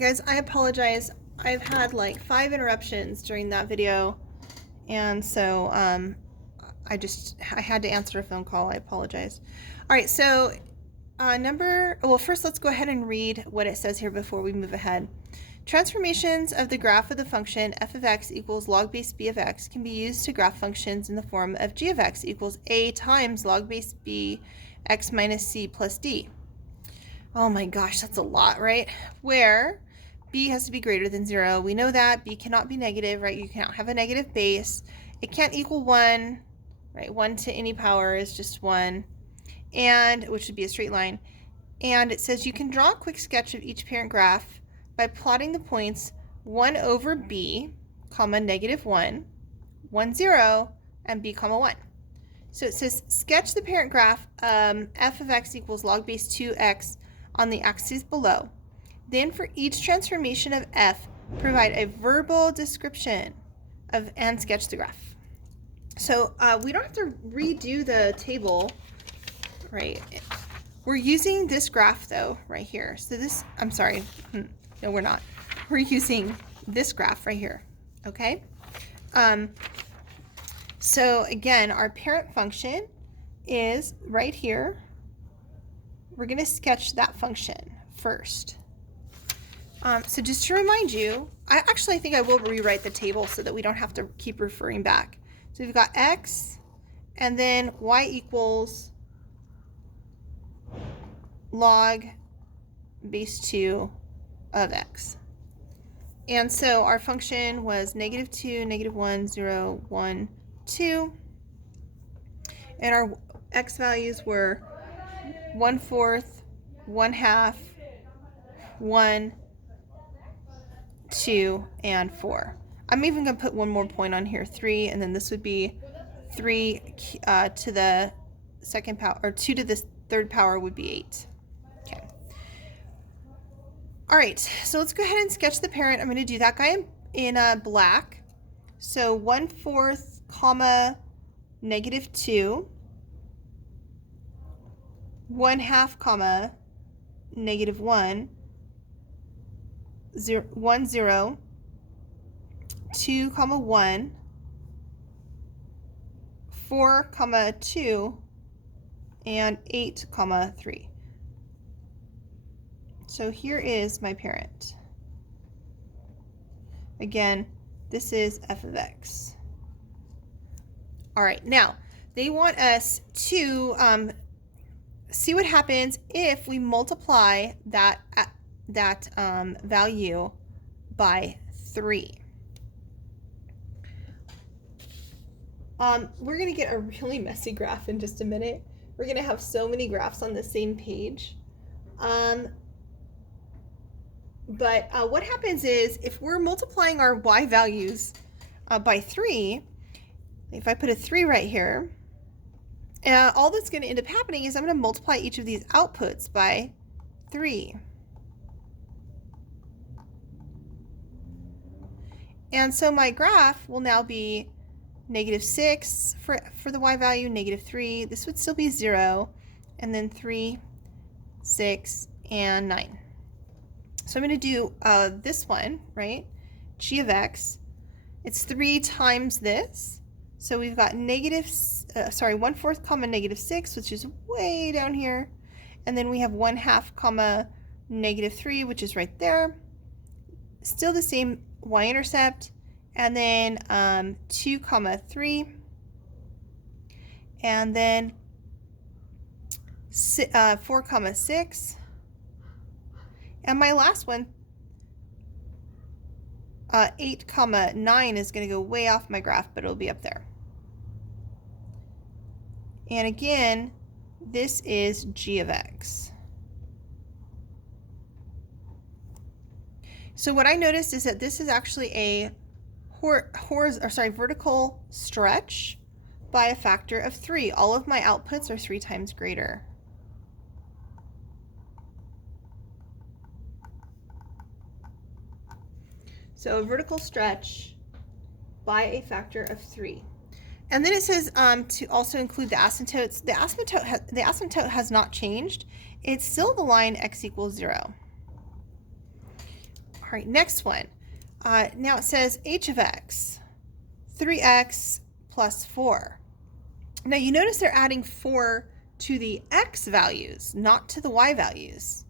Guys, I apologize. I've had like 5 interruptions during that video, and so I had to answer a phone call. I apologize. All right, so first let's go ahead and read what it says here before we move ahead. Transformations of the graph of the function f of x equals log base b of x can be used to graph functions in the form of g of x equals a times log base b x minus c plus d. Oh my gosh, that's a lot, right? Where b has to be greater than 0. We know that. B cannot be negative, right? You cannot have a negative base. It can't equal 1, right? 1 to any power is just 1, and which would be a straight line. And it says you can draw a quick sketch of each parent graph by plotting the points 1 over b, comma, negative 1, 1, 0, and b, comma, 1. So it says sketch the parent graph f of x equals log base 2x on the axes below. Then for each transformation of f, provide a verbal description of and sketch the graph. So we don't have to redo the table, right? We're using this graph though, right here. So this, I'm sorry, no we're not. We're using this graph right here, okay? So again, our parent function is right here. We're gonna sketch that function first. So just to remind you, I think I will rewrite the table so that we don't have to keep referring back. So we've got x, and then y equals log base 2 of x. And so our function was -2, -1, 0, 1, 2. And our x values were 1/4, 1/2, 1, 2, and 4. I'm even going to put one more point on here, 3, and then this would be 3 to the second power, or 2 to the third power would be 8. Okay. All right, so let's go ahead and sketch the parent. I'm going to do that guy in black. So 1/4, comma, -2, 1/2, comma, -1, 1, 0, 2, comma, 1, 4, comma, 2, and 8, comma, 3. So here is my parent. Again, this is f of x. All right, now they want us to see what happens if we multiply that value by 3. We're going to get a really messy graph in just a minute. We're going to have so many graphs on the same page. But what happens is if we're multiplying our y values by 3, if I put a 3 right here, all that's going to end up happening is I'm going to multiply each of these outputs by 3. And so my graph will now be -6 for the y value, -3. This would still be 0, and then 3, 6, and 9. So I'm going to do this one, right? G of x. It's 3 times this. So we've got 1/4, comma, -6, which is way down here. And then we have 1/2, comma, -3, which is right there. Still the same y-intercept. And then 2, comma, 3. And then 4, comma, 6. And my last one, 8, comma, 9 is going to go way off my graph, but it'll be up there. And again, this is g of x. So what I noticed is that this is actually a vertical stretch by a factor of 3. All of my outputs are 3 times greater. So a vertical stretch by a factor of 3. And then it says to also include the asymptotes. The asymptote has not changed. It's still the line x equals 0. right, next one. Now it says h of x, 3x plus 4. Now you notice they're adding 4 to the x values, not to the y values.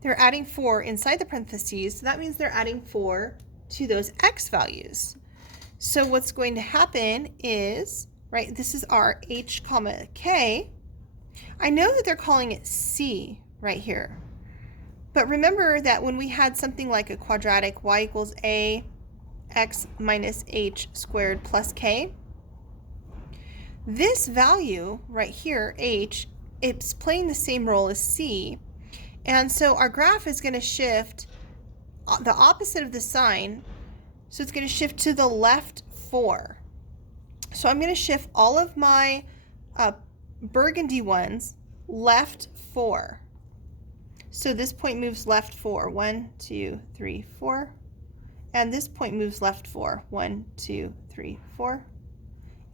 They're adding 4 inside the parentheses, so that means they're adding 4 to those x values. So what's going to happen is, right, this is our h comma k. I know that they're calling it c right here. But remember that when we had something like a quadratic y equals a x minus h squared plus k, this value right here, h, it's playing the same role as c. And so our graph is going to shift the opposite of the sign. So it's going to shift to the left 4. So I'm going to shift all of my burgundy ones left 4. So this point moves left 4. 1, 2, 3, 4. And this point moves left 4. 1, 2, 3, 4.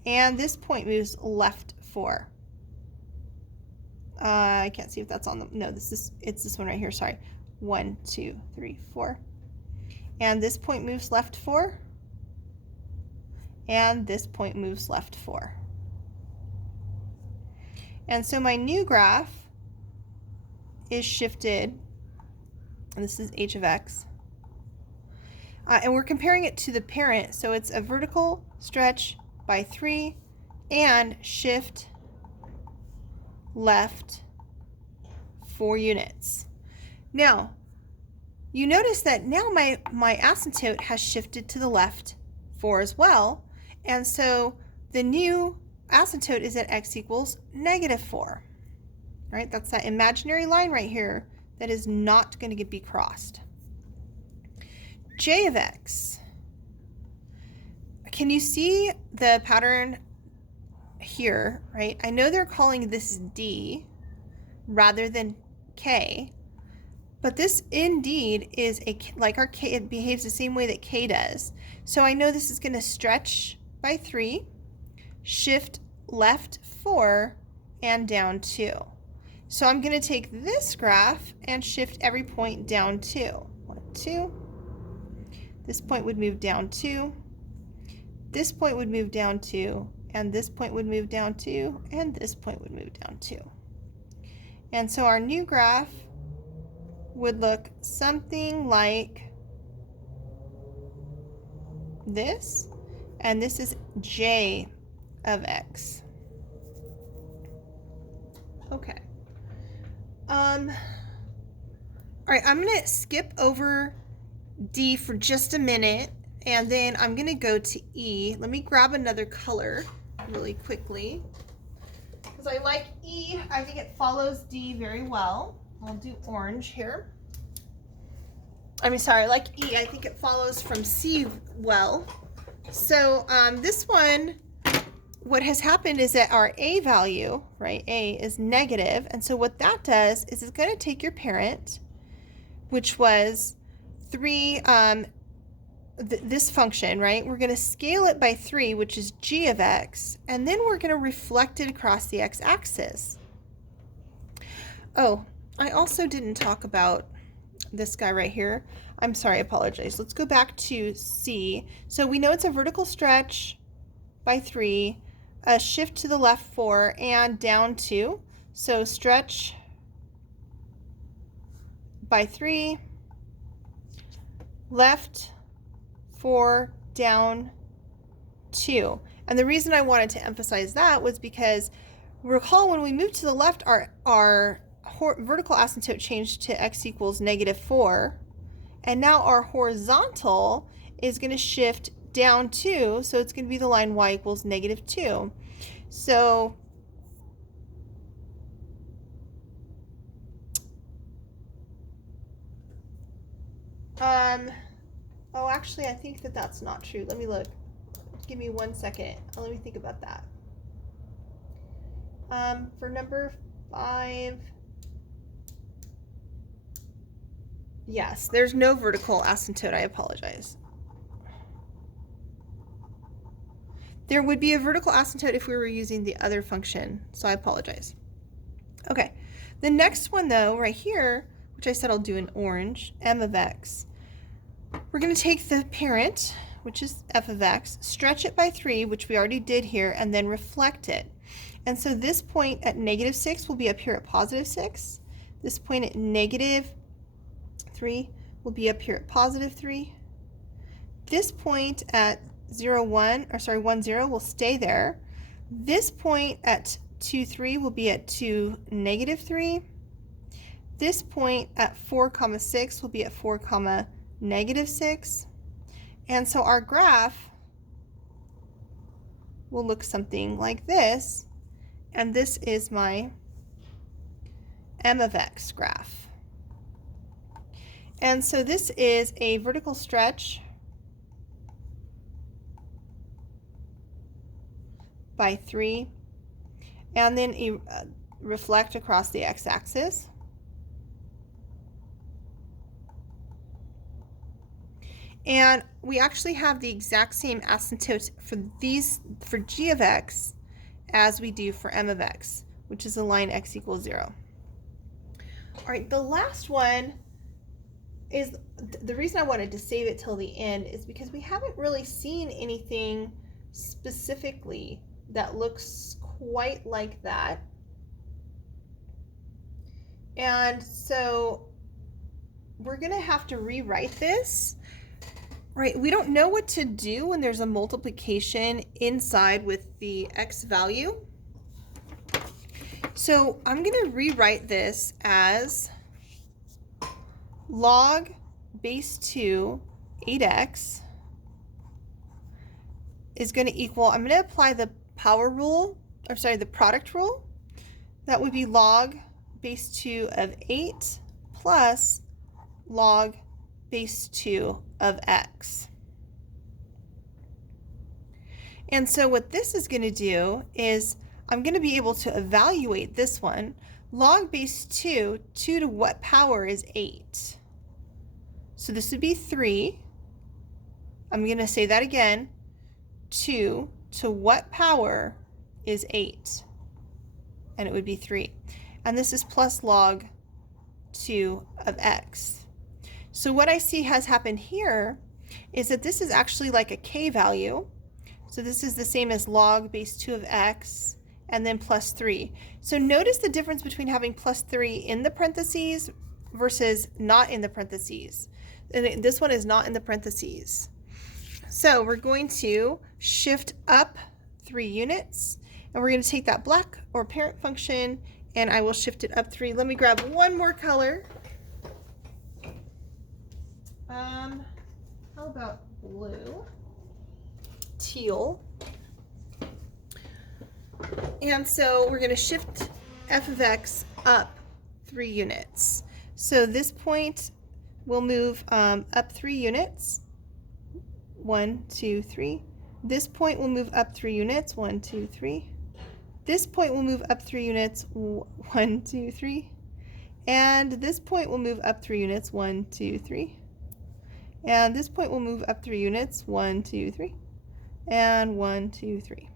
And this point moves left 4. I can't see if that's on the, no, it's this one right here, sorry. 1, 2, 3, 4. And this point moves left 4. And this point moves left 4. And so my new graph is shifted, and this is h of x. And we're comparing it to the parent, so it's a vertical stretch by 3 and shift left 4 units. Now, you notice that now my asymptote has shifted to the left 4 as well, and so the new asymptote is at x equals -4. Right? That's that imaginary line right here that is not going to be crossed. J of x. Can you see the pattern here, right? I know they're calling this D rather than K, but this indeed is like our K, it behaves the same way that K does. So I know this is going to stretch by 3, shift left 4, and down 2. So I'm going to take this graph and shift every point down 2. 1, 2. This point would move down 2. This point would move down 2. And this point would move down 2. And this point would move down 2. And so our new graph would look something like this. And this is J of x. Okay. All right, I'm going to skip over D for just a minute, and then I'm going to go to E. Let me grab another color really quickly, because I like E. I think it follows D very well. I'll do orange here. I mean, sorry, I like E. I think it follows from C well. So this one, what has happened is that our A value, right, A is negative, and so what that does is it's going to take your parent, which was 3, this function, right, we're going to scale it by 3, which is g of x, and then we're going to reflect it across the x-axis. Oh, I also didn't talk about this guy right here. I'm sorry, I apologize. Let's go back to C. So we know it's a vertical stretch by 3, a shift to the left 4, and down 2. So stretch by 3, left 4, down 2. And the reason I wanted to emphasize that was because recall when we moved to the left, our vertical asymptote changed to x equals -4, and now our horizontal is going to shift down 2, so it's going to be the line y equals -2. So oh, actually, I think that that's not true. Let me look. Give me 1 second. Let me think about that. For number 5, yes, there's no vertical asymptote. I apologize. There would be a vertical asymptote if we were using the other function, so I apologize. Okay, the next one though, right here, which I said I'll do in orange, m of x. we're going to take the parent, which is f of x, stretch it by 3, which we already did here, and then reflect it. And so this point at -6 will be up here at +6. This point at -3 will be up here at +3. This point at 1, 0 will stay there. This point at 2, 3 will be at 2, -3. This point at 4, 6 will be at 4, -6. And so our graph will look something like this. And this is my m of x graph. And so this is a vertical stretch by 3, and then reflect across the x-axis. And we actually have the exact same asymptotes for g of x as we do for m of x, which is the line x equals 0. All right, the last one is, the reason I wanted to save it till the end is because we haven't really seen anything specifically that looks quite like that. And so we're going to have to rewrite this. Right, we don't know what to do when there's a multiplication inside with the x value. So I'm going to rewrite this as log base 2 8x is going to equal, I'm going to apply the power rule, or sorry, the product rule. That would be log base 2 of 8 plus log base 2 of x. And so what this is going to do is I'm going to be able to evaluate this one. Log base 2 to what power is 8? So this would be 3. I'm going to say that again. 2 to what power is 8? And it would be 3. And this is plus log 2 of x. So what I see has happened here is that this is actually like a k value. So this is the same as log base 2 of x and then plus 3. So notice the difference between having plus 3 in the parentheses versus not in the parentheses. And this one is not in the parentheses. So we're going to shift up 3 units, and we're going to take that black or parent function, and I will shift it up 3. Let me grab one more color. How about blue? Teal. And so we're going to shift f of x up 3 units. So this point will move up 3 units. 1, 2, 3. This point will move up 3 units. 1, 2, 3. This point will move up 3 units. 1, 2, 3. And this point will move up 3 units. 1, 2, 3. And this point will move up 3 units. 1, 2, 3. And 1, 2, 3.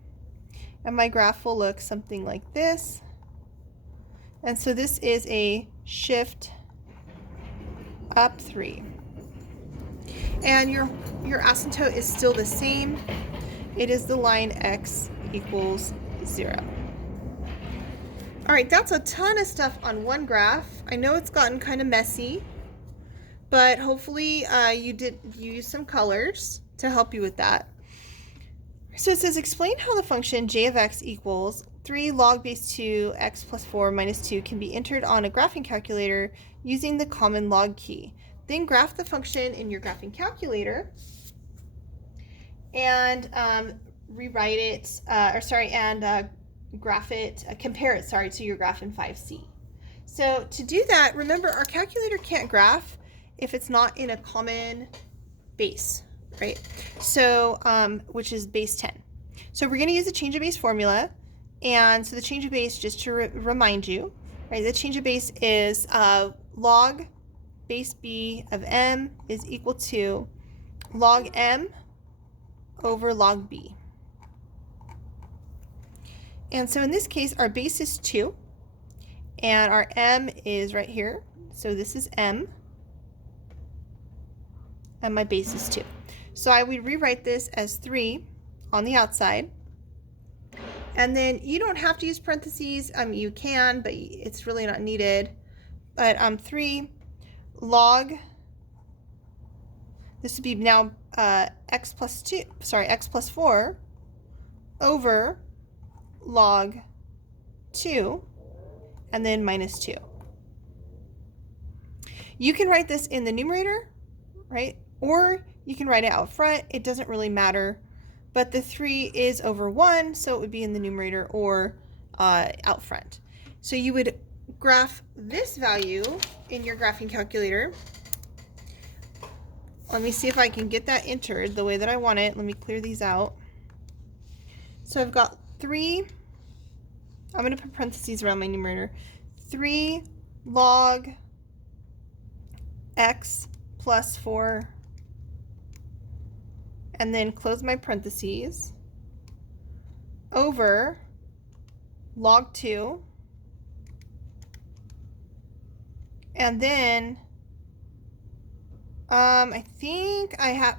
And my graph will look something like this. And so this is a shift up 3. And your asymptote is still the same. It is the line x equals 0. All right, that's a ton of stuff on one graph. I know it's gotten kind of messy, but hopefully you did use some colors to help you with that. So it says explain how the function j of x equals 3 log base 2 x plus 4 minus 2 can be entered on a graphing calculator using the common log key. Then graph the function in your graphing calculator and rewrite it, graph it, compare it, to your graph in 5C. So to do that, remember our calculator can't graph if it's not in a common base, right? So, which is base 10. So we're going to use the change of base formula. And so the change of base, just to remind you, right, the change of base is log base b of m is equal to log m over log b. And so in this case, our base is 2, and our m is right here. So this is m. and my base is 2. So I would rewrite this as 3 on the outside. And then you don't have to use parentheses. You can, but it's really not needed. But 3 log, this would be now x plus 4 over log 2, and then minus 2. You can write this in the numerator, right? Or you can write it out front. It doesn't really matter. But the 3 is over 1, so it would be in the numerator or out front. So you would graph this value in your graphing calculator. Let me see if I can get that entered the way that I want it. Let me clear these out. So I've got 3, I'm going to put parentheses around my numerator, 3 log x plus 4, and then close my parentheses, over log 2, and then I think I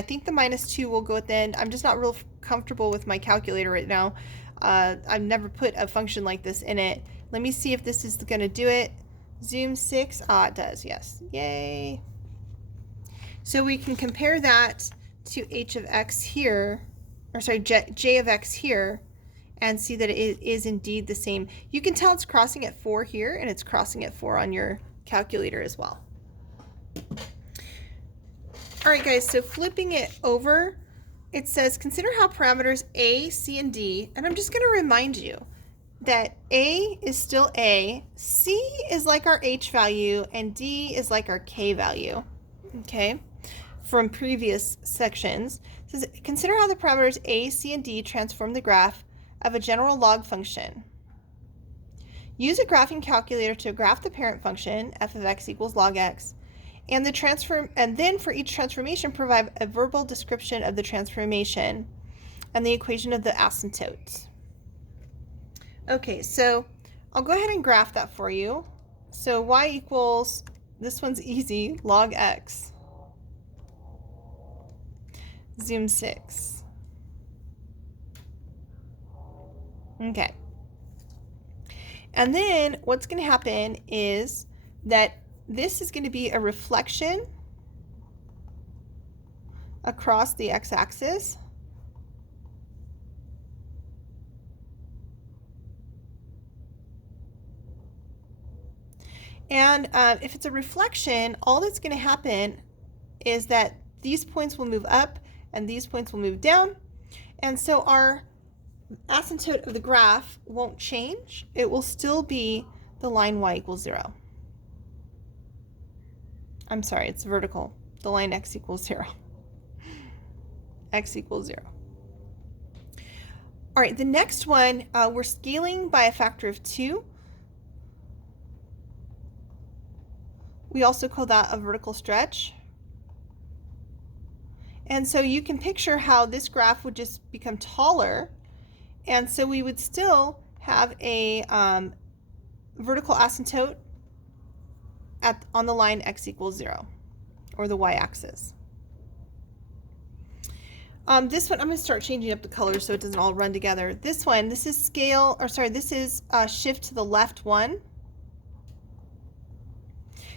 think the minus 2 will go at the end. I'm just not real comfortable with my calculator right now. I've never put a function like this in it. Let me see if this is going to do it. Zoom 6. Ah, it does. Yes. Yay. So we can compare that to h of x here, or sorry, j of x here, and see that it is indeed the same. You can tell it's crossing at 4 here, and it's crossing at 4 on your calculator as well. All right, guys, so flipping it over, it says, consider how parameters A, C, and D, and I'm just going to remind you that A is still A, C is like our H value, and D is like our K value, okay, from previous sections. It says, consider how the parameters A, C, and D transform the graph of a general log function. Use a graphing calculator to graph the parent function, f of x equals log x, and then for each transformation provide a verbal description of the transformation and the equation of the asymptotes. Okay, so I'll go ahead and graph that for you. So y equals, this one's easy, log x. Zoom 6. Okay. And then what's going to happen is that this is going to be a reflection across the x-axis. And if it's a reflection, all that's going to happen is that these points will move up and these points will move down. And so our asymptote of the graph won't change. It will still be the line y equals 0. I'm sorry, it's vertical. The line x equals 0. X equals 0. All right, the next one, we're scaling by a factor of 2. We also call that a vertical stretch. And so you can picture how this graph would just become taller. And so we would still have a vertical asymptote on the line x equals 0, or the y-axis. This one, I'm going to start changing up the colors so it doesn't all run together. This one, this is scale, or sorry, this is shift to the left 1.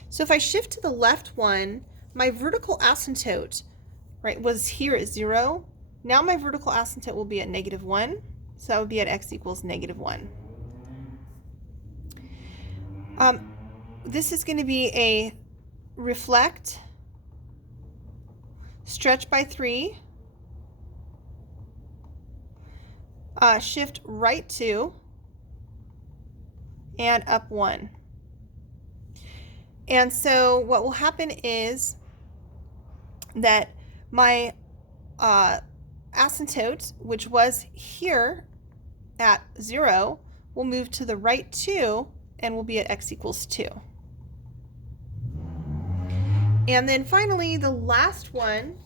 So if I shift to the left 1, my vertical asymptote, right, was here at 0. Now my vertical asymptote will be at -1. So that would be at x equals -1. This is going to be a reflect, stretch by 3, shift right 2, and up 1. And so what will happen is that my asymptote, which was here at 0, will move to the right 2 and will be at x equals 2. And then finally, the last one,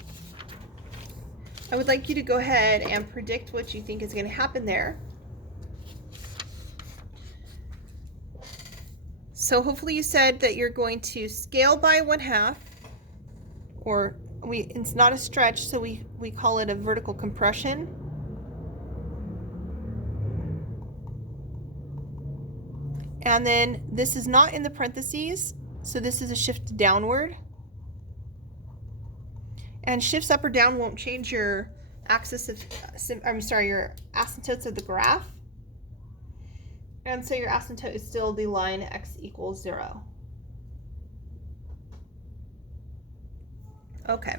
I would like you to go ahead and predict what you think is going to happen there. So hopefully you said that you're going to scale by 1/2, or it's not a stretch, so we call it a vertical compression. And then this is not in the parentheses, so this is a shift downward. And shifts up or down won't change your axis of, your asymptotes of the graph. And so your asymptote is still the line x equals 0. Okay.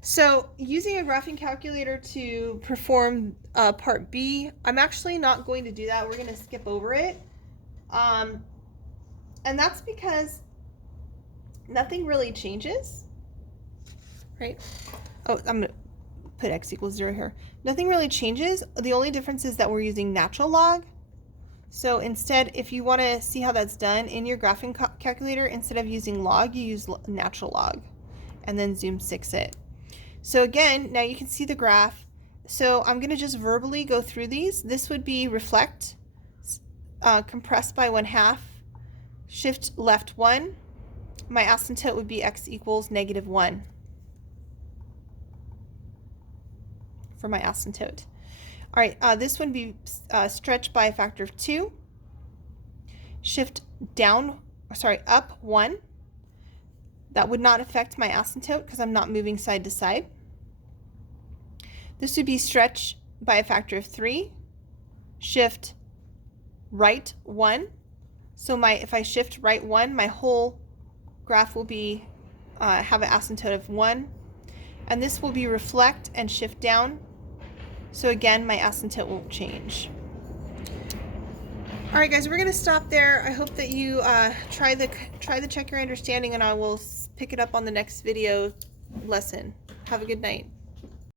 So using a graphing calculator to perform part B, I'm actually not going to do that. We're going to skip over it. And that's because nothing really changes, right? Oh, I'm going to put x equals 0 here. Nothing really changes. The only difference is that we're using natural log. So instead, if you want to see how that's done in your graphing calculator, instead of using log, you use natural log and then zoom 6 it. So again, now you can see the graph. So I'm going to just verbally go through these. This would be reflect, compressed by 1/2, shift left 1. My asymptote would be x equals -1 for my asymptote. All right, this would be stretched by a factor of 2. Shift down, up 1. That would not affect my asymptote because I'm not moving side to side. This would be stretch by a factor of 3. Shift right 1. So if I shift right 1, my whole graph will be have an asymptote of 1. And this will be reflect and shift down. So again, my asymptote won't change. All right, guys, we're going to stop there. I hope that you try the check your understanding, and I will pick it up on the next video lesson. Have a good night.